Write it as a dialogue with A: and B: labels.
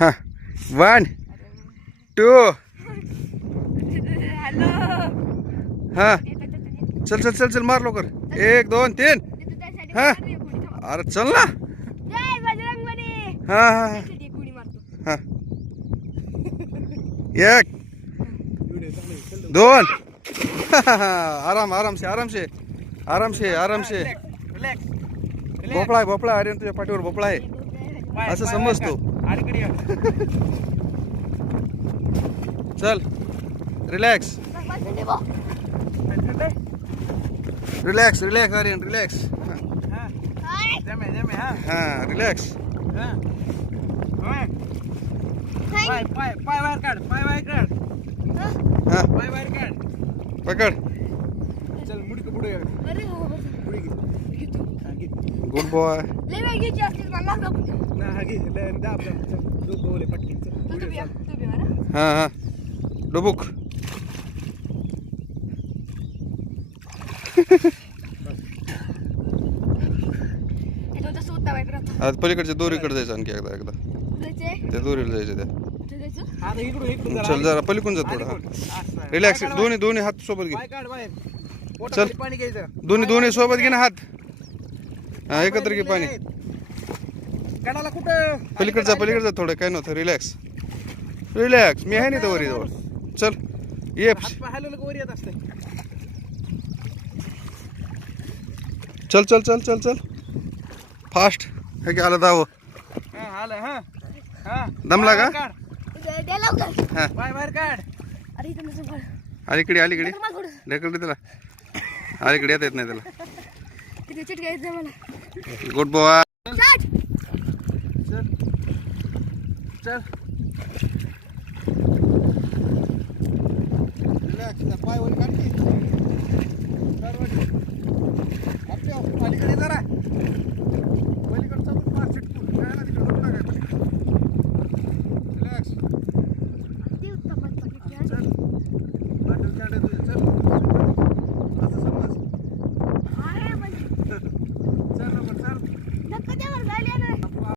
A: हा. One two.
B: Hello.
A: हा. चल चल चल चल मार लवकर. एक दोन तीन. हा. अरे चल ना.
B: जय बजरंग बली
A: हा हा हा,
B: त्यासाठी एक उडी मारतो.
A: हा. एक. दोन. आराम आराम से आराम से आराम से आराम से भोपळा आहे. भोपळा अरे तुझ्या पाठीवर भोपळा आहे. असं समजतो. चल relax relax relax Aryan relax हा. रिलॅक्स हा पकड.
B: अरे हो
A: गुड बॉय. हा हा डुबुक. आज पलीकडच्या दोरीकडे जायचं आणखी एकदा एकदा? त्या दोरीला जायचं त्या? चल जरा पलीकडून जा थोडं. रिलॅक्स दोन्ही दोन्ही हात सोबत घे. चल. दोन्ही दोन्ही सोबत घे ना हात. हा एकत्र घे पाणी?
C: कणाला कुठं?
A: पलीकडचा पलीकडचा थोडं काय नव्हतं रिलॅक्स रिलॅक्स मी आहे ना वरी जवळ चल ये.
C: का वर येत असते.
A: चल चल चल चल चल. फास्ट हे की आलं दाव.
C: हा आलं हा. हा.
A: दमला का? हा.
C: बाहेर काढ.
B: फळ.
A: अलीकडे अलीकडे. रे त्याला अलीकडे येता येत नाही त्याला.
B: क्रिकेट घ्यायचं मला.
A: गुड बॉय पाय वर काढली